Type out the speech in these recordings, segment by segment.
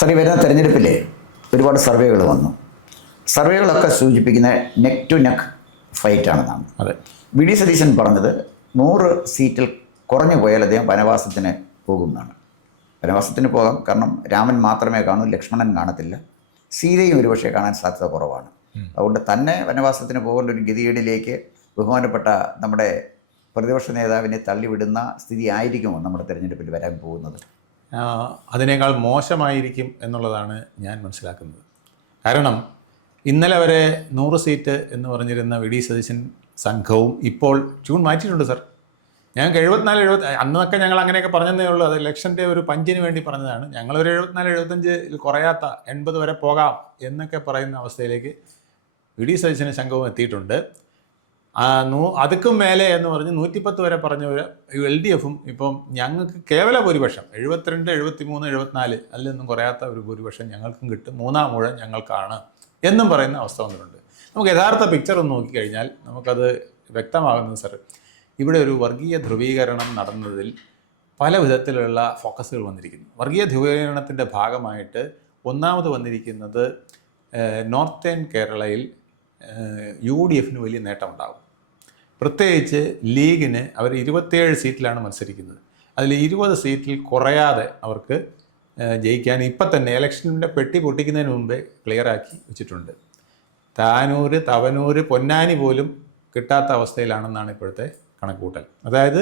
Sir, ഈ വരുന്ന തെരഞ്ഞെടുപ്പിലെ ഒരുപാട് സർവേകൾ വന്നു. സർവേകളൊക്കെ സൂചിപ്പിക്കുന്ന നെക്ക് ടു നെക്ക് ഫൈറ്റാണെന്നാണ്. അതെ. വി ഡി സതീശൻ പറഞ്ഞത് 100 സീറ്റിൽ കുറഞ്ഞു പോയാൽ അദ്ദേഹം വനവാസത്തിന് പോകുമെന്നാണ്. വനവാസത്തിന് പോകാം, കാരണം രാമൻ മാത്രമേ കാണൂ, ലക്ഷ്മണൻ കാണത്തില്ല, സീതയും ഒരുപക്ഷെ കാണാൻ സാധ്യത കുറവാണ്. അതുകൊണ്ട് തന്നെ വനവാസത്തിന് പോകേണ്ട ഒരു ഗതികേടിലേക്ക് ബഹുമാനപ്പെട്ട നമ്മുടെ പ്രതിപക്ഷ നേതാവിനെ തള്ളിവിടുന്ന സ്ഥിതി ആയിരിക്കുമോ നമ്മുടെ തെരഞ്ഞെടുപ്പിൽ വരാൻ പോകുന്നത്? അതിനേക്കാൾ മോശമായിരിക്കും എന്നുള്ളതാണ് ഞാൻ മനസ്സിലാക്കുന്നത്. കാരണം ഇന്നലെ വരെ 100 സീറ്റ് എന്ന് പറഞ്ഞിരുന്ന വി ഡി സതീശൻ സംഘവും ഇപ്പോൾ ട്യൂൺ മാറ്റിയിട്ടുണ്ട് സർ. ഞങ്ങൾക്ക് 74-70 അന്നൊക്കെ ഞങ്ങൾ അങ്ങനെയൊക്കെ പറഞ്ഞതേ ഉള്ളൂ. അത് ഇലക്ഷൻ്റെ ഒരു പഞ്ചിന് വേണ്ടി പറഞ്ഞതാണ്. ഞങ്ങളൊരു 74-75 കുറയാത്ത 80 വരെ പോകാം എന്നൊക്കെ പറയുന്ന അവസ്ഥയിലേക്ക് വി ഡി സതീശന് സംഘവും എത്തിയിട്ടുണ്ട്. അതുക്കും മേലെ എന്ന് പറഞ്ഞ് 110 വരെ പറഞ്ഞവർ LDFും ഇപ്പം ഞങ്ങൾക്ക് കേവല ഭൂരിപക്ഷം 72, 73, 74 അതിൽ നിന്നും കുറയാത്ത ഒരു ഭൂരിപക്ഷം ഞങ്ങൾക്കും കിട്ടും, 3 ഊഴം ഞങ്ങൾക്കാണ് എന്നും പറയുന്ന അവസ്ഥ വന്നിട്ടുണ്ട്. നമുക്ക് യഥാർത്ഥ പിക്ചർ ഒന്ന് നോക്കിക്കഴിഞ്ഞാൽ നമുക്കത് വ്യക്തമാകുന്നത് സർ, ഇവിടെ ഒരു വർഗീയ ധ്രുവീകരണം നടന്നതിൽ പല വിധത്തിലുള്ള ഫോക്കസുകൾ വന്നിരിക്കുന്നു. വർഗീയ ധ്രുവീകരണത്തിൻ്റെ ഭാഗമായിട്ട് ഒന്നാമത് വന്നിരിക്കുന്നത് നോർത്തേൺ കേരളയിൽ UDFന് വലിയ നേട്ടമുണ്ടാകും. പ്രത്യേകിച്ച് ലീഗിന് അവർ 27 സീറ്റിലാണ് മത്സരിക്കുന്നത്. അതിൽ 20 സീറ്റിൽ കുറയാതെ അവർക്ക് ജയിക്കാൻ ഇപ്പം തന്നെ ഇലക്ഷൻ്റെ പെട്ടി പൊട്ടിക്കുന്നതിന് മുമ്പേ ക്ലിയറാക്കി വെച്ചിട്ടുണ്ട്. താനൂർ, തവനൂർ, പൊന്നാനി പോലും കിട്ടാത്ത അവസ്ഥയിലാണെന്നാണ് ഇപ്പോഴത്തെ കണക്കുകൂട്ടൽ. അതായത്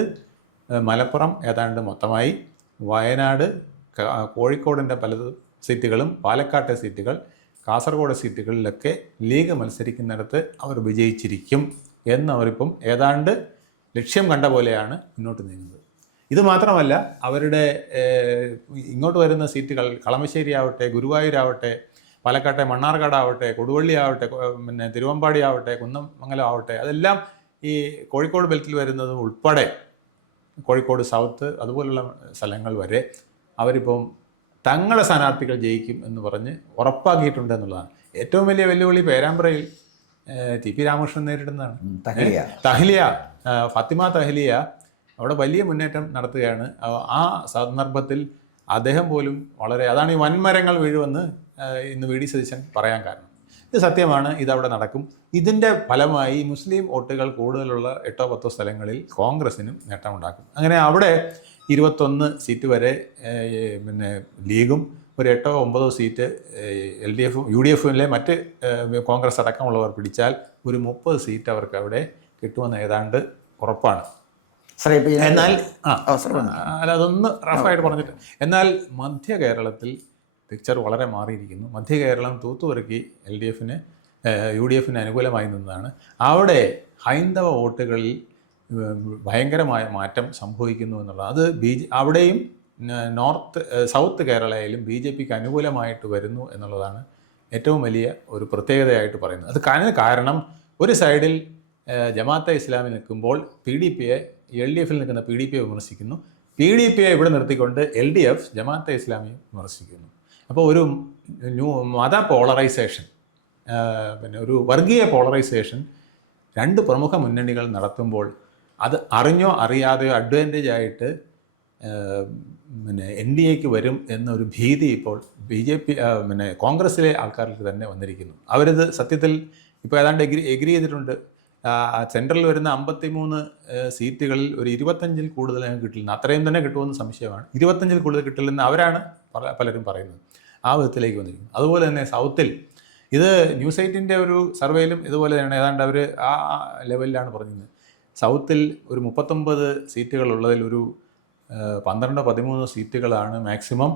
മലപ്പുറം ഏതാണ്ട് മൊത്തമായി, വയനാട്, കോഴിക്കോടിൻ്റെ പല സീറ്റുകളും, പാലക്കാട്ടെ സീറ്റുകൾ, കാസർഗോഡ് സീറ്റുകളിലൊക്കെ ലീഗ് മത്സരിക്കുന്നിടത്ത് അവർ വിജയിച്ചിരിക്കും എന്നവരിപ്പം ഏതാണ്ട് ലക്ഷ്യം കണ്ട പോലെയാണ് മുന്നോട്ട് നീങ്ങുന്നത്. ഇത് മാത്രമല്ല, അവരുടെ ഇങ്ങോട്ട് വരുന്ന സീറ്റുകൾ കളമശ്ശേരി ആവട്ടെ, ഗുരുവായൂരാവട്ടെ, പാലക്കാട്ടെ മണ്ണാർക്കാടാവട്ടെ, കൊടുവള്ളി ആവട്ടെ, പിന്നെ തിരുവമ്പാടി ആവട്ടെ, കുന്നമംഗലം ആവട്ടെ, അതെല്ലാം ഈ കോഴിക്കോട് ബെൽറ്റിൽ വരുന്നത് ഉൾപ്പെടെ കോഴിക്കോട് സൗത്ത് അതുപോലുള്ള സ്ഥലങ്ങൾ വരെ അവരിപ്പം തങ്ങളുടെ സ്ഥാനാർത്ഥികൾ ജയിക്കും എന്ന് പറഞ്ഞ് ഉറപ്പാക്കിയിട്ടുണ്ട് എന്നുള്ളതാണ്. ഏറ്റവും വലിയ വെല്ലുവിളി പേരാമ്പ്രയിൽ TP രാമകൃഷ്ണൻ നേരിടുന്നതാണ്. തഹ്ലിയ, ഫാത്തിമ തഹ്ലിയ അവിടെ വലിയ മുന്നേറ്റം നടത്തുകയാണ്. ആ സന്ദർഭത്തിൽ അദ്ദേഹം പോലും വളരെ, അതാണ് ഈ വൻമരങ്ങൾ വീഴുമെന്ന് ഇന്ന് വി ഡി സതീശൻ പറയാൻ കാരണം. ഇത് സത്യമാണ്, ഇതവിടെ നടക്കും. ഇതിൻ്റെ ഫലമായി മുസ്ലിം വോട്ടുകൾ കൂടുതലുള്ള 8-10 സ്ഥലങ്ങളിൽ കോൺഗ്രസിനും നേട്ടമുണ്ടാക്കും. അങ്ങനെ അവിടെ 21 സീറ്റ് വരെ പിന്നെ ലീഗും ഒരു 8-9 സീറ്റ് LDFും UDFിലെ മറ്റ് കോൺഗ്രസ് അടക്കമുള്ളവർ പിടിച്ചാൽ ഒരു 30 സീറ്റ് അവർക്ക് അവിടെ കിട്ടുമെന്ന് ഏതാണ്ട് ഉറപ്പാണ്. എന്നാൽ അല്ല, അതൊന്ന് റഫായിട്ട് പറഞ്ഞിട്ട്, എന്നാൽ മധ്യ കേരളത്തിൽ പിക്ചർ വളരെ മാറിയിരിക്കുന്നു. മധ്യ കേരളം തൂത്തുപെറുക്കി LDFന് UDFന് അനുകൂലമായി നിന്നതാണ്. അവിടെ ഹൈന്ദവ വോട്ടുകളിൽ ഭയങ്കരമായ മാറ്റം സംഭവിക്കുന്നു എന്നുള്ളത്. അത് അവിടെയും സൗത്ത് കേരളയിലും BJPക്ക് അനുകൂലമായിട്ട് വരുന്നു എന്നുള്ളതാണ് ഏറ്റവും വലിയ ഒരു പ്രത്യേകതയായിട്ട് പറയുന്നത്. അത് കാരണം ഒരു സൈഡിൽ ജമാഅത്തെ ഇസ്ലാമി നിൽക്കുമ്പോൾ PDPയെ, LDFിൽ നിൽക്കുന്ന PDPയെ വിമർശിക്കുന്നു, PDPയെ ഇവിടെ നിർത്തിക്കൊണ്ട് LDF ജമാഅത്തെ ഇസ്ലാമിയെ വിമർശിക്കുന്നു. അപ്പോൾ ഒരു മത പോളറൈസേഷൻ, പിന്നെ ഒരു വർഗീയ പോളറൈസേഷൻ 2 പ്രമുഖ മുന്നണികൾ നടത്തുമ്പോൾ അത് അറിഞ്ഞോ അറിയാതെയോ അഡ്വാൻറ്റേജ് ആയിട്ട് പിന്നെ NDAക്ക് വരും എന്നൊരു ഭീതി ഇപ്പോൾ BJP പിന്നെ കോൺഗ്രസ്സിലെ ആൾക്കാർക്ക് തന്നെ വന്നിരിക്കുന്നു. അവരിത് സത്യത്തിൽ ഇപ്പോൾ ഏതാണ്ട് എഗ്രി ചെയ്തിട്ടുണ്ട്. സെൻട്രലിൽ വരുന്ന 53 സീറ്റുകളിൽ ഒരു 25-ൽ കൂടുതൽ കിട്ടില്ല, അത്രയും തന്നെ കിട്ടുമെന്ന് സംശയമാണ്. 25-ൽ കൂടുതൽ കിട്ടില്ലെന്ന് അവരാണ് പലരും പറയുന്നത്. ആ വിധത്തിലേക്ക് വന്നിരിക്കുന്നു. അതുപോലെ തന്നെ സൗത്തിൽ ഇത് ന്യൂസ് 8ൻ്റെ ഒരു സർവേയിലും ഇതുപോലെ തന്നെ ഏതാണ്ട് അവർ ആ ലെവലിലാണ് പറഞ്ഞത്. സൗത്തിൽ ഒരു 39 സീറ്റുകളുള്ളതിൽ ഒരു 12-13 സീറ്റുകളാണ് മാക്സിമം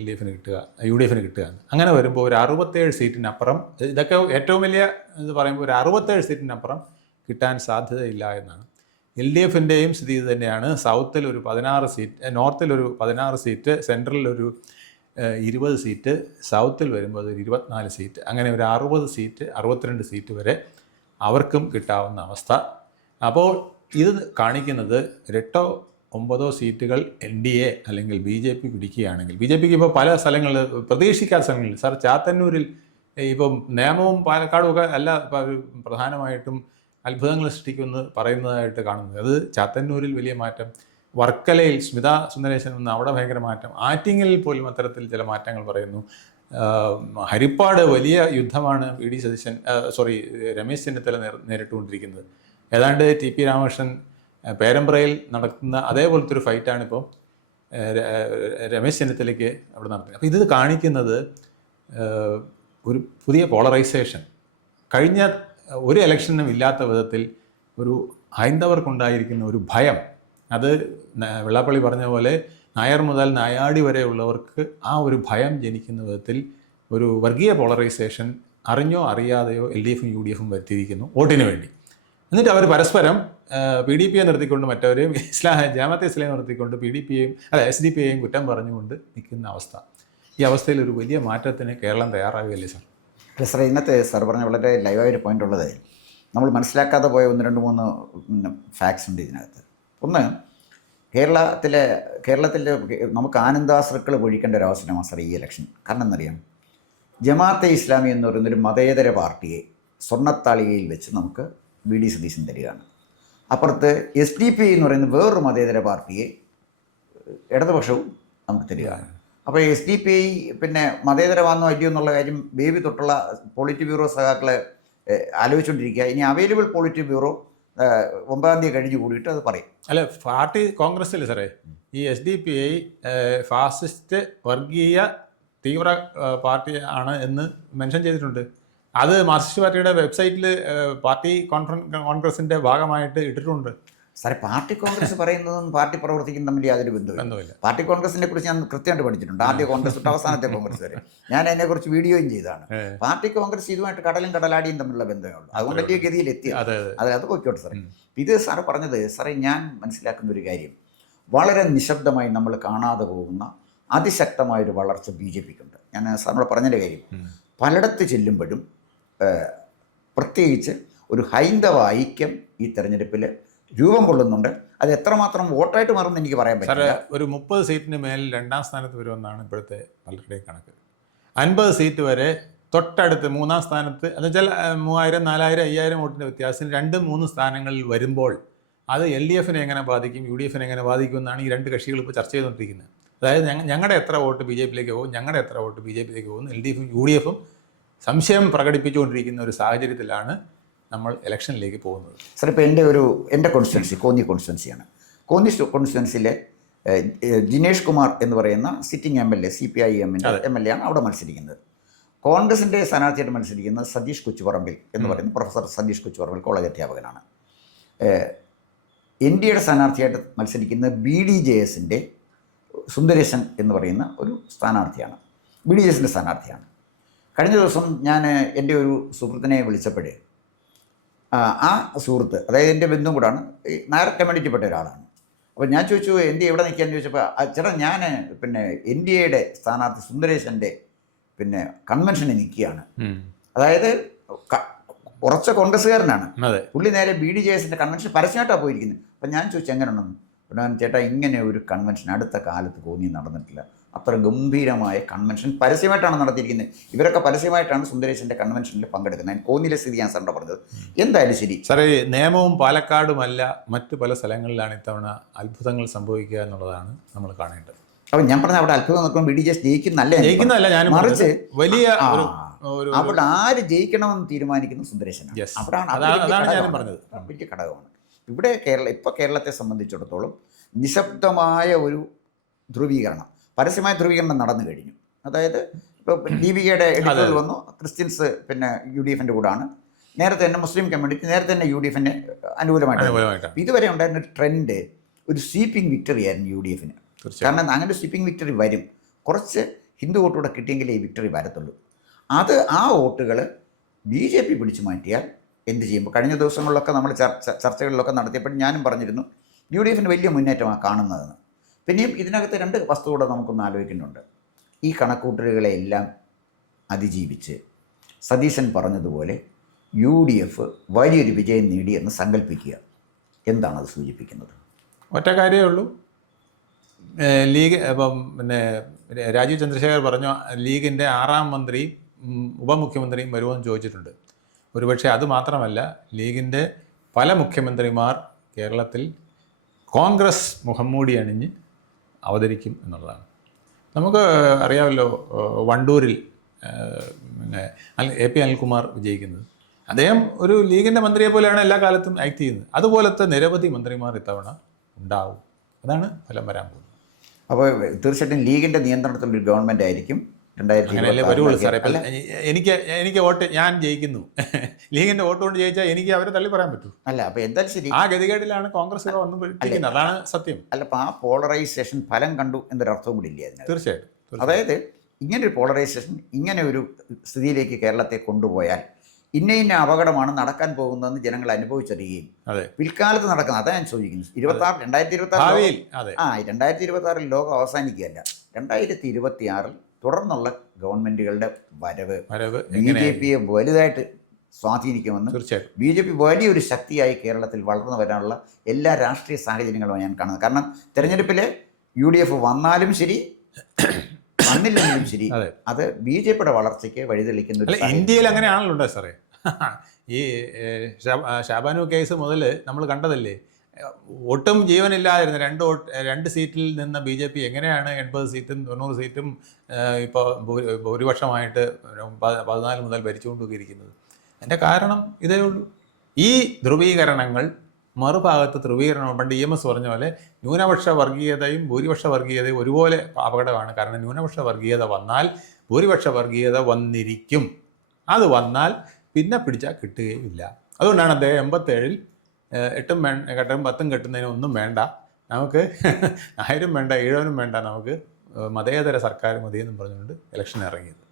LDFന് കിട്ടുക, UDFന് കിട്ടുക. അങ്ങനെ വരുമ്പോൾ ഒരു 67 സീറ്റിനപ്പുറം, ഇതൊക്കെ ഏറ്റവും വലിയ ഇത് പറയുമ്പോൾ ഒരു 67 സീറ്റിനപ്പുറം കിട്ടാൻ സാധ്യതയില്ല എന്നാണ്. LDFിൻ്റെയും സ്ഥിതി ഇത് തന്നെയാണ്. സൗത്തിൽ ഒരു 16 സീറ്റ്, നോർത്തിൽ ഒരു 16 സീറ്റ്, സെൻട്രലിൽ ഒരു 20 സീറ്റ്, സൗത്തിൽ വരുമ്പോൾ ഒരു 24 സീറ്റ്, അങ്ങനെ ഒരു 60 സീറ്റ്, 62 സീറ്റ് വരെ അവർക്കും കിട്ടാവുന്ന അവസ്ഥ. അപ്പോൾ ഇത് കാണിക്കുന്നത് 8-9 സീറ്റുകൾ NDA അല്ലെങ്കിൽ BJP പിടിക്കുകയാണെങ്കിൽ, BJPക്ക് ഇപ്പോൾ പല സ്ഥലങ്ങളിൽ, പ്രതീക്ഷിക്കാത്ത സ്ഥലങ്ങളിൽ, സാർ ചാത്തന്നൂരിൽ ഇപ്പം നേമവും പാലക്കാടും ഒക്കെ അല്ല പ്രധാനമായിട്ടും അത്ഭുതങ്ങൾ സൃഷ്ടിക്കുമെന്ന് പറയുന്നതായിട്ട് കാണുന്നത്. അത് ചാത്തന്നൂരിൽ വലിയ മാറ്റം, വർക്കലയിൽ സ്മിത സുന്ദരേശൻ വന്ന് അവിടെ ഭയങ്കര മാറ്റം, ആറ്റിങ്ങലിൽ പോലും അത്തരത്തിൽ ചില മാറ്റങ്ങൾ പറയുന്നു. ഹരിപ്പാട് വലിയ യുദ്ധമാണ് വി ഡി സതീശൻ രമേശ് ചെന്നിത്തല നേരിട്ടുകൊണ്ടിരിക്കുന്നത്. ഏതാണ്ട് ടി പി രാമകൃഷ്ണൻ പേരമ്പ്രയിൽ നടക്കുന്ന അതേപോലത്തെ ഒരു ഫൈറ്റാണ് ഇപ്പോൾ രമേശ് ചെന്നിത്തലയ്ക്ക് അവിടെ നടത്തുന്നത്. അപ്പോൾ ഇത് കാണിക്കുന്നത് ഒരു പുതിയ പോളറൈസേഷൻ കഴിഞ്ഞ ഒരു ഇലക്ഷനും ഇല്ലാത്ത വിധത്തിൽ ഒരു ഹൈന്ദവർക്കുണ്ടായിരിക്കുന്ന ഒരു ഭയം. അത് വെള്ളാപ്പള്ളി പറഞ്ഞ പോലെ നായർ മുതൽ നായാടി വരെയുള്ളവർക്ക് ആ ഒരു ഭയം ജനിക്കുന്ന വിധത്തിൽ ഒരു വർഗീയ പോളറൈസേഷൻ അറിഞ്ഞോ അറിയാതെയോ LDF ഉം UDF ഉം വരുത്തിയിരിക്കുന്നു വോട്ടിന് വേണ്ടി. എന്നിട്ട് അവർ പരസ്പരം PDP നിർത്തിക്കൊണ്ട് മറ്റവരെയും ജമാഅത്തെ ഇസ്ലാം നിർത്തിക്കൊണ്ട് SDP കുറ്റം പറഞ്ഞുകൊണ്ട് നിൽക്കുന്ന അവസ്ഥ. ഈ അവസ്ഥയിൽ ഒരു വലിയ മാറ്റത്തിന് കേരളം തയ്യാറാവുകയല്ലേ സാർ? അല്ല സാറേ, ഇന്നത്തെ സാർ പറഞ്ഞ വളരെ ലൈവായൊരു പോയിൻ്റ് ഉള്ളത്, നമ്മൾ മനസ്സിലാക്കാതെ പോയ 1-2-3 ഫാക്ട്സ് ഉണ്ട് ഇതിനകത്ത്. ഒന്ന്, കേരളത്തിലെ നമുക്ക് ആനന്ദാശ്രുക്കൾ പൊഴിക്കേണ്ട ഒരു അവസരമാണ് സാർ ഈ ഇലക്ഷൻ. കാരണം എന്നറിയാം, ജമാഅത്തെ ഇസ്ലാമി എന്ന് പറയുന്നൊരു മതേതര പാർട്ടിയെ സ്വർണ്ണത്താളികയിൽ വെച്ച് നമുക്ക് വി ഡി സതീശൻ തരികയാണ്. അപ്പുറത്ത് SDP എന്ന് പറയുന്ന വേറൊരു മതേതര പാർട്ടിയെ ഇടതുപക്ഷവും നമുക്ക് തരികയാണ്. അപ്പോൾ SDP പിന്നെ മതേതരമാണെന്നോ അല്ലയോ എന്നുള്ള കാര്യം ബേബി തൊട്ടുള്ള പോളിറ്റ് ബ്യൂറോ സഖാക്കളെ ആലോചിച്ചുകൊണ്ടിരിക്കുക. ഇനി അവൈലബിൾ പോളിറ്റ് ബ്യൂറോ 9-ാം തീയതി കഴിഞ്ഞ് കൂടിയിട്ട് അത് പറയും. അല്ല, പാർട്ടി കോൺഗ്രസ്സിൽ സാറേ ഈ SDP ഫാസിസ്റ്റ് വർഗീയ തീവ്ര പാർട്ടി ആണ് എന്ന് മെൻഷൻ ചെയ്തിട്ടുണ്ട്. അത് മാർക്സിസ്റ്റ് പാർട്ടിയുടെ വെബ്സൈറ്റിൽ പാർട്ടി കോൺഗ്രസിൻ്റെ ഭാഗമായിട്ട് ഇട്ടിട്ടുണ്ട്. സാറേ, പാർട്ടി കോൺഗ്രസ് പറയുന്നതും പാർട്ടി പ്രവർത്തിക്കുന്നതും തമ്മിൽ യാതൊരു ബന്ധമില്ല. പാർട്ടി കോൺഗ്രസിനെ കുറിച്ച് ഞാൻ കൃത്യമായിട്ട് പഠിച്ചിട്ടുണ്ട്. ആദ്യ കോൺഗ്രസ് തൊട്ട് അവസാനത്തെ കോൺഗ്രസ് വരെ ഞാൻ അതിനെക്കുറിച്ച് വീഡിയോയും ചെയ്തതാണ്. പാർട്ടി കോൺഗ്രസ് ഇതുമായിട്ട് കടലും കടലാടിയും തമ്മിലുള്ള ബന്ധമേ ഉള്ളൂ. അതുകൊണ്ട് വലിയ ഗതിയിൽ എത്തി. അത് പോയിക്കോട്ടെ സാറേ. ഇത് സാറ് പറഞ്ഞത്, സാറേ ഞാൻ മനസ്സിലാക്കുന്ന ഒരു കാര്യം, വളരെ നിശബ്ദമായി നമ്മൾ കാണാതെ പോകുന്ന അതിശക്തമായൊരു വളർച്ച BJPക്കുണ്ട്. ഞാൻ സാറിനോട് പറഞ്ഞതിൻ്റെ കാര്യം, പലയിടത്ത് ചെല്ലുമ്പോഴും പ്രത്യേകിച്ച് ഒരു ഹൈന്ദവ ഐക്യം ഈ തെരഞ്ഞെടുപ്പിൽ രൂപം കൊള്ളുന്നുണ്ട്. അത് എത്രമാത്രം വോട്ടായിട്ട് മാറുമെന്ന് എനിക്ക് പറയാൻ പറ്റില്ല. ഒരു 30 സീറ്റിന് മേൽ 2ാം സ്ഥാനത്ത് വരുമെന്നാണ് ഇപ്പോഴത്തെ പലരുടെയും കണക്ക്. 50 സീറ്റ് വരെ തൊട്ടടുത്ത് 3ാം സ്ഥാനത്ത്, എന്നുവെച്ചാൽ 3000, 4000, 5000 വോട്ടിൻ്റെ വ്യത്യാസത്തിൽ 2-3 സ്ഥാനങ്ങളിൽ വരുമ്പോൾ അത് LDFനെ എങ്ങനെ ബാധിക്കും, UDFനെ എങ്ങനെ ബാധിക്കും എന്നാണ് ഈ രണ്ട് കക്ഷികൾ ഇപ്പോൾ ചർച്ച ചെയ്തുകൊണ്ടിരിക്കുന്നത്. അതായത് ഞങ്ങളുടെ എത്ര വോട്ട് BJPയിലേക്ക് പോകും, ഞങ്ങളുടെ എത്ര വോട്ട് BJPയിലേക്ക് പോകുന്നു, LDF ഉം UDF ഉം സംശയം പ്രകടിപ്പിച്ചുകൊണ്ടിരിക്കുന്ന ഒരു സാഹചര്യത്തിലാണ് നമ്മൾ ഇലക്ഷനിലേക്ക് പോകുന്നത്. സാർ, ഇപ്പോൾ എൻ്റെ കോൺസ്റ്റിറ്റ്യുവൻസി കോന്നി കോൺസ്റ്റിറ്റ്യുവൻസിയാണ്. കോന്നി കോൺസ്റ്റിറ്റ്യുവൻസിയിലെ ജിനേഷ് കുമാർ എന്ന് പറയുന്ന സിറ്റിംഗ് MLA CPIM MLA ആണ് അവിടെ മത്സരിക്കുന്നത്. കോൺഗ്രസിൻ്റെ സ്ഥാനാർത്ഥിയായിട്ട് മത്സരിക്കുന്നത് സതീഷ് കൊച്ചുപറമ്പിൽ എന്ന് പറയുന്ന പ്രൊഫസർ സതീഷ് കൊച്ചുപറമ്പിൽ കോളേജ് അധ്യാപകനാണ്. NDAയുടെ സ്ഥാനാർത്ഥിയായിട്ട് മത്സരിക്കുന്നത് BDJSൻ്റെ സുന്ദരേശൻ എന്ന് പറയുന്ന ഒരു സ്ഥാനാർത്ഥിയാണ്. BDJSൻ്റെ സ്ഥാനാർത്ഥിയാണ്. കഴിഞ്ഞ ദിവസം ഞാൻ എൻ്റെ ഒരു സുഹൃത്തിനെ വിളിച്ചപ്പോഴേ ആ സുഹൃത്ത്, അതായത് എൻ്റെ ബന്ധുവും കൂടാണ്, നായർ കമ്മ്യൂണിറ്റിപ്പെട്ട ഒരാളാണ്. അപ്പോൾ ഞാൻ ചോദിച്ചു NDA എവിടെ നിൽക്കാന്ന് ചോദിച്ചപ്പോൾ, ചേട്ടാ ഞാൻ പിന്നെ NDAയുടെ സ്ഥാനാർത്ഥി സുന്ദരേശൻ്റെ പിന്നെ കൺവെൻഷന് നിൽക്കുകയാണ്. അതായത് ഉറച്ച കോൺഗ്രസ്സുകാരനാണ് പുള്ളി. നേരെ BDJSൻ്റെ കൺവെൻഷൻ പരസ്യമായിട്ടാണ് പോയിരിക്കുന്നത്. അപ്പം ഞാൻ ചോദിച്ചു എങ്ങനെ ഉണ്ടെന്ന്. ഞാൻ ചേട്ടാ ഇങ്ങനെ ഒരു കൺവെൻഷൻ അടുത്ത കാലത്ത് കോന്നി നടന്നിട്ടില്ല. അത്ര ഗംഭീരമായ കൺവെൻഷൻ പരസ്യമായിട്ടാണ് നടത്തിയിരിക്കുന്നത്. ഇവരൊക്കെ പരസ്യമായിട്ടാണ് സുന്ദരേശൻ്റെ കൺവെൻഷനിൽ പങ്കെടുക്കുന്നത്. കോന്നിയിലെ സ്ഥിതി ഞാൻ സാറിൻ്റെ പറഞ്ഞത്. എന്തായാലും ശരി സാറേ, നിയമവും പാലക്കാടുമല്ല മറ്റു പല സ്ഥലങ്ങളിലാണ് ഇത്തവണ അത്ഭുതങ്ങൾ സംഭവിക്കുക എന്നുള്ളതാണ് നമ്മൾ കാണേണ്ടത്. അപ്പം ഞാൻ പറഞ്ഞ അവിടെ അത്ഭുതം നോക്കുമ്പോൾ BDJS ജയിക്കുന്നല്ല, ഞാൻ മറിച്ച് വലിയ അവിടെ ആര് ജയിക്കണമെന്ന് തീരുമാനിക്കുന്ന സുന്ദരേശനാണ്. അവിടെയാണ് വലിയ ഘടകമാണ്. ഇവിടെ കേരളത്തെ സംബന്ധിച്ചിടത്തോളം നിശബ്ദമായ ഒരു ധ്രുവീകരണം, പരസ്യമായ ധ്രുവീകരണം നടന്നു കഴിഞ്ഞു. അതായത് ഇപ്പോൾ ദീപികയുടെ എഡിറ്ററിൽ വന്നു, ക്രിസ്ത്യൻസ് പിന്നെ UDFൻ്റെ കൂടാണ്. നേരത്തെ തന്നെ മുസ്ലിം കമ്മ്യൂണിറ്റി നേരത്തെ തന്നെ UDFന് അനുകൂലമായിട്ട്. ഇതുവരെ ഉണ്ടായിരുന്ന ഒരു ട്രെൻഡ് ഒരു സ്വീപ്പിംഗ് വിക്ടറി ആയിരുന്നു UDFന്. കാരണം അങ്ങനെ സ്വീപ്പിംഗ് വിക്ടറി വരും, കുറച്ച് ഹിന്ദു വോട്ടുകൂടെ കിട്ടിയെങ്കിലേ ഈ വിക്ടറി വരത്തുള്ളൂ. ആ വോട്ടുകൾ BJP പിടിച്ചു മാറ്റിയാൽ എന്ത് ചെയ്യുമ്പോൾ കഴിഞ്ഞ ദിവസങ്ങളിലൊക്കെ നമ്മൾ ചർച്ചകളിലൊക്കെ നടത്തിയപ്പോൾ ഞാനും പറഞ്ഞിരുന്നു UDFന് വലിയ മുന്നേറ്റമാണ് കാണുന്നതെന്ന്. പിന്നെയും ഇതിനകത്ത് 2 വസ്തുക്കൂടെ നമുക്കൊന്ന് ആലോചിക്കുന്നുണ്ട്. ഈ കണക്കൂട്ടലുകളെല്ലാം അതിജീവിച്ച് സതീശൻ പറഞ്ഞതുപോലെ UDF വലിയൊരു വിജയം നേടി എന്ന് സങ്കല്പിക്കുക. എന്താണത് സൂചിപ്പിക്കുന്നത്? ഒറ്റ കാര്യമേ ഉള്ളൂ. ലീഗ് ഇപ്പം പിന്നെ രാജീവ് ചന്ദ്രശേഖർ പറഞ്ഞു ലീഗിൻ്റെ 6ാം മന്ത്രി ഉപമുഖ്യമന്ത്രിയും വരുമെന്ന് ചോദിച്ചിട്ടുണ്ട്. ഒരുപക്ഷെ അത് മാത്രമല്ല, ലീഗിൻ്റെ പല മുഖ്യമന്ത്രിമാർ കേരളത്തിൽ കോൺഗ്രസ് മുഖംമൂടി അണിഞ്ഞ് അവതരിക്കും എന്നുള്ളതാണ്. നമുക്ക് അറിയാമല്ലോ വണ്ടൂരിൽ പിന്നെ AP അനിൽകുമാർ വിജയിക്കുന്നത്. അദ്ദേഹം ഒരു ലീഗിൻ്റെ മന്ത്രിയെ പോലെയാണ് എല്ലാ കാലത്തും ആക്ട് ചെയ്യുന്നത്. അതുപോലത്തെ നിരവധി മന്ത്രിമാർ ഇത്തവണ ഉണ്ടാവും. അതാണ് ഫലം വരാൻ പോകുന്നത്. അപ്പോൾ തീർച്ചയായിട്ടും ലീഗിൻ്റെ നിയന്ത്രണത്തിലൊരു ഗവൺമെൻറ് ആയിരിക്കും അങ്ങനെയല്ലേ വരുള്ളൂ സാറേ. ഇപ്പം എനിക്ക് വോട്ട്, ഞാൻ ജയിക്കുന്നു, ലീഗിൻ്റെ വോട്ട് കൊണ്ട് ജയിച്ചാൽ എനിക്ക് അവരെ തള്ളി പറയാൻ പറ്റൂ? അല്ല, അപ്പോൾ എന്തായാലും ശരി, ആ ഗതികേടിലാണ് കോൺഗ്രസ് വന്ന് പിടിക്കുന്നത്. അതാണ് സത്യം. അല്ല, അപ്പോൾ ആ പോളറൈസേഷൻ ഫലം കണ്ടു എന്നൊരർത്ഥവും കൂടി ഇല്ലേ അതിന്? തീർച്ചയായിട്ടും. അതായത് ഇങ്ങനൊരു പോളറൈസേഷൻ, ഇങ്ങനെ ഒരു സ്ഥിതിയിലേക്ക് കേരളത്തെ കൊണ്ടുപോയാൽ ഇന്ന അപകടമാണ് നടക്കാൻ പോകുന്നതെന്ന് ജനങ്ങൾ അനുഭവിച്ചറിയുകയും പിൽക്കാലത്ത് നടക്കുന്നത്, അതാണ് ഞാൻ സൂചിക്കുന്നത്. 2026 ലോകം അവസാനിക്കുകയല്ല, 2026 തുടർന്നുള്ള ഗവൺമെൻറ്റുകളുടെ വരവ് BJPയെ വലുതായിട്ട് സ്വാധീനിക്കുമെന്നും BJP വലിയൊരു ശക്തിയായി കേരളത്തിൽ വളർന്നു വരാനുള്ള എല്ലാ രാഷ്ട്രീയ സാഹചര്യങ്ങളും ഞാൻ കാണുന്നത്. കാരണം തെരഞ്ഞെടുപ്പിൽ UDF വന്നാലും ശരി വന്നില്ലെങ്കിലും ശരി അത് BJPയുടെ വളർച്ചയ്ക്ക് വഴിതെളിക്കുന്ന ഒരു ഇന്ത്യയിൽ അങ്ങനെയാണല്ലോ സാറേ. ഈ ഷാബാനു കേസ് മുതൽ നമ്മൾ കണ്ടതല്ലേ, ഒട്ടും ജീവനില്ലാതിരുന്ന രണ്ട് സീറ്റിൽ നിന്ന് BJP എങ്ങനെയാണ് 80 സീറ്റും 90 സീറ്റും ഇപ്പോൾ ഭൂരിപക്ഷമായിട്ട് 14 മുതൽ ഭരിച്ചുകൊണ്ടിരിക്കുന്നത്. അതിൻ്റെ കാരണം ഇതേ ഉള്ളൂ. ഈ ധ്രുവീകരണങ്ങൾ, മറുഭാഗത്ത് ധ്രുവീകരണം, പണ്ട് EMS പറഞ്ഞ പോലെ ന്യൂനപക്ഷ വർഗീയതയും ഭൂരിപക്ഷ വർഗീയതയും ഒരുപോലെ അപകടമാണ്. കാരണം ന്യൂനപക്ഷ വർഗീയത വന്നാൽ ഭൂരിപക്ഷ വർഗീയത വന്നിരിക്കും. അത് വന്നാൽ പിന്നെ പിടിച്ചാൽ കിട്ടുകയില്ല. അതുകൊണ്ടാണ് അദ്ദേഹം 87-ൽ 8 കെട്ടും 10 കെട്ടുന്നതിന് ഒന്നും വേണ്ട, നമുക്ക് 1000 വേണ്ട 7000 വേണ്ട, നമുക്ക് മതേതര സർക്കാർ മതിയെന്നും പറഞ്ഞുകൊണ്ട് ഇലക്ഷൻ ഇറങ്ങിയത്.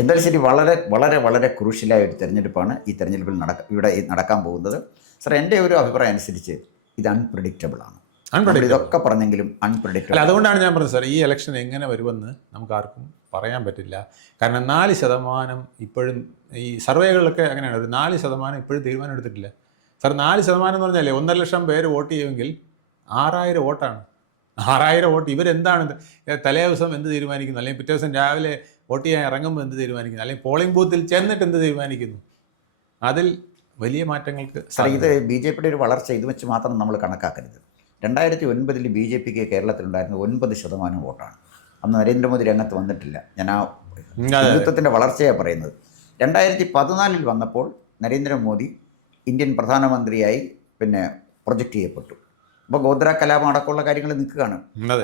എന്തായാലും ശരി, വളരെ വളരെ വളരെ ക്രൂഷ്യലായ ഒരു തെരഞ്ഞെടുപ്പാണ് ഈ തെരഞ്ഞെടുപ്പിൽ ഇവിടെ നടക്കാൻ പോകുന്നത്. സാർ, എൻ്റെ ഒരു അഭിപ്രായം അനുസരിച്ച് ഇത് അൺപ്രഡിക്റ്റബിളാണ്. ഇതൊക്കെ പറഞ്ഞെങ്കിലും അൺപ്രഡിക്റ്റബിൾ. അതുകൊണ്ടാണ് ഞാൻ പറഞ്ഞത് സാർ, ഈ ഇലക്ഷൻ എങ്ങനെ വരുമെന്ന് നമുക്ക് ആർക്കും പറയാൻ പറ്റില്ല. കാരണം 4% ഇപ്പോഴും ഈ സർവേകളിലൊക്കെ അങ്ങനെയാണ്, ഒരു 4% ഇപ്പോഴും തീരുമാനം എടുത്തിട്ടില്ല. സാർ, 4% എന്ന് പറഞ്ഞാലേ 1.5 ലക്ഷം പേര് വോട്ട് ചെയ്യുമെങ്കിൽ 6000 വോട്ടാണ്. 6000 വോട്ട്. ഇവരെന്താണ് തലേ ദിവസം എന്ത് തീരുമാനിക്കുന്നു, അല്ലെങ്കിൽ പിറ്റേ ദിവസം രാവിലെ വോട്ട് ചെയ്യാൻ ഇറങ്ങുമ്പോൾ എന്ത് തീരുമാനിക്കുന്നു, അല്ലെങ്കിൽ പോളിംഗ് ബൂത്തിൽ ചെന്നിട്ട് എന്ത് തീരുമാനിക്കുന്നു? അതിൽ വലിയ മാറ്റങ്ങൾക്ക് സാർ, ഇത് BJPയുടെ ഒരു വളർച്ച ഇത് വെച്ച് മാത്രം നമ്മൾ കണക്കാക്കരുത്. 2009 BJPക്ക് കേരളത്തിലുണ്ടായിരുന്ന 9% വോട്ടാണ്. അന്ന് നരേന്ദ്രമോദി രംഗത്ത് വന്നിട്ടില്ല. ഞാൻ ആ ഹിന്ദുത്വത്തിൻ്റെ വളർച്ചയാണ് പറയുന്നത്. 2014 വന്നപ്പോൾ നരേന്ദ്രമോദി ഇന്ത്യൻ പ്രധാനമന്ത്രിയായി പ്രൊജക്റ്റ് ചെയ്യപ്പെട്ടു. അപ്പോൾ ഗോദ്ര കലാപം അടക്കമുള്ള കാര്യങ്ങൾ നിൽക്കുകയാണ്.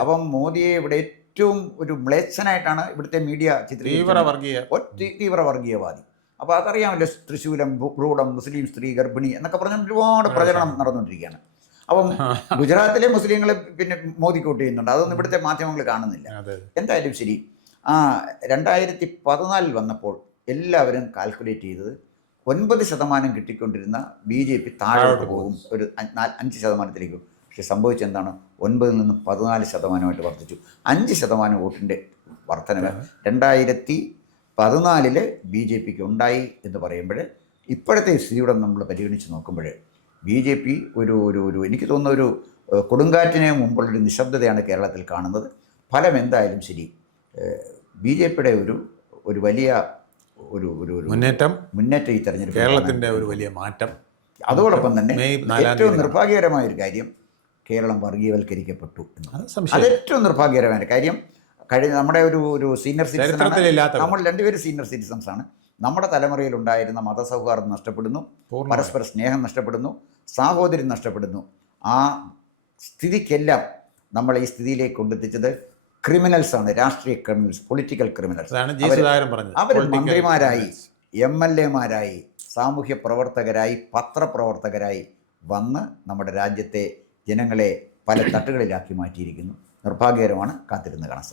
അപ്പം മോദിയെ ഇവിടെ ഏറ്റവും ഒരു മ്ലേച്ഛനായിട്ടാണ് ഇവിടുത്തെ മീഡിയ ചിത്രീകരിച്ചത്, തീവ്ര വർഗീയവാദി. അപ്പോൾ അതറിയാമല്ലോ, തൃശൂലം, ഭ്രൂഢം, മുസ്ലിം സ്ത്രീ ഗർഭിണി എന്നൊക്കെ പറഞ്ഞ ഒരുപാട് പ്രചരണം നടന്നുകൊണ്ടിരിക്കുകയാണ്. അപ്പം ഗുജറാത്തിലെ മുസ്ലിങ്ങളെ മോദിക്ക് വോട്ട് ചെയ്യുന്നുണ്ട്, അതൊന്നും ഇവിടുത്തെ മാധ്യമങ്ങൾ കാണുന്നില്ല. എന്തായാലും ശരി, 2014 വന്നപ്പോൾ എല്ലാവരും കാൽക്കുലേറ്റ് ചെയ്തത് 9% കിട്ടിക്കൊണ്ടിരുന്ന BJP താഴോട്ട് പോകും, ഒരു 5%. പക്ഷെ സംഭവിച്ചെന്താണ്? 9-ൽ നിന്ന് 14% വർദ്ധിച്ചു. 5% വോട്ടിൻ്റെ വർധനവ് 2014 BJPക്ക് ഉണ്ടായി എന്ന് പറയുമ്പോൾ ഇപ്പോഴത്തെ സ്ഥിതിയുടെ നമ്മൾ പരിഗണിച്ച് നോക്കുമ്പോൾ BJP ഒരു എനിക്ക് തോന്നുന്ന ഒരു കൊടുങ്കാറ്റിന് മുമ്പുള്ളൊരു നിശബ്ദതയാണ് കേരളത്തിൽ കാണുന്നത്. ഫലം എന്തായാലും ശരി, BJPയുടെ ഒരു വലിയ മുന്നേറ്റം ഈ തെരഞ്ഞെടുപ്പ്, കേരളത്തിൻ്റെ ഒരു വലിയ മാറ്റം. അതോടൊപ്പം തന്നെ ഏറ്റവും നിർഭാഗ്യകരമായൊരു കാര്യം, കേരളം വർഗീയവൽക്കരിക്കപ്പെട്ടു. അത് ഏറ്റവും നിർഭാഗ്യകരമായ കാര്യം. നമ്മുടെ ഒരു സീനിയർ സിറ്റിസൺ, നമ്മൾ രണ്ടുപേരും സീനിയർ സിറ്റിസൺസ് ആണ്. നമ്മുടെ തലമുറയിൽ ഉണ്ടായിരുന്ന മതസൗഹാർദ്ദം നഷ്ടപ്പെടുന്നു, പരസ്പര സ്നേഹം നഷ്ടപ്പെടുന്നു, സാഹോദര്യം നഷ്ടപ്പെടുന്നു. ആ സ്ഥിതിക്കെല്ലാം നമ്മൾ ഈ സ്ഥിതിയിലേക്ക് കൊണ്ടെത്തിച്ചത് ക്രിമിനൽസാണ്, രാഷ്ട്രീയ ക്രിമിനൽസ്, പൊളിറ്റിക്കൽ ക്രിമിനൽസ്. അവർ മന്ത്രിമാരായി, MLA-മാരായി, സാമൂഹ്യ പ്രവർത്തകരായി, പത്രപ്രവർത്തകരായി വന്ന് നമ്മുടെ രാജ്യത്തെ ജനങ്ങളെ പല തട്ടുകളിലാക്കി മാറ്റിയിരിക്കുന്നു. നിർഭാഗ്യകരമാണ്. കാത്തിരുന്ന് കാണാം.